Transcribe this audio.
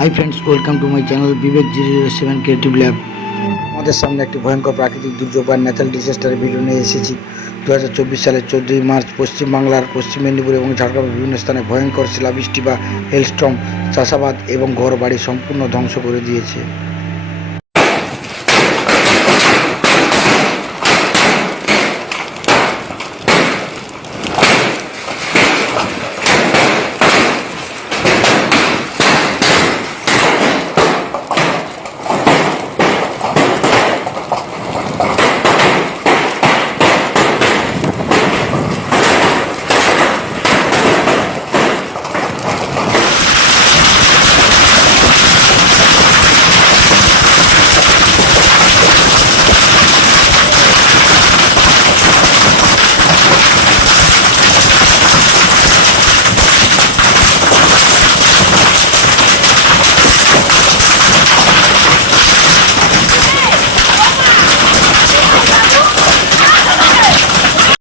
High friends, welcome to my channel Vivek 007 creative lab. আমাদের সামনে একটি ভয়ঙ্কর প্রাকৃতিক দুর্যোগ বা ন্যাচারাল ডিজাস্টারের ভিডিও নিয়ে এসেছি। 2024 সালের 14ই মার্চ পশ্চিমবাংলার পশ্চিম মেদিনীপুর এবং ঝাড়গ্রামের বিভিন্ন স্থানে ভয়ঙ্কর শিলাবৃষ্টি বা হেলস্টর্ম চাষাবাদ এবং ঘর বাড়ি সম্পূর্ণ ধ্বংস করে দিয়েছে।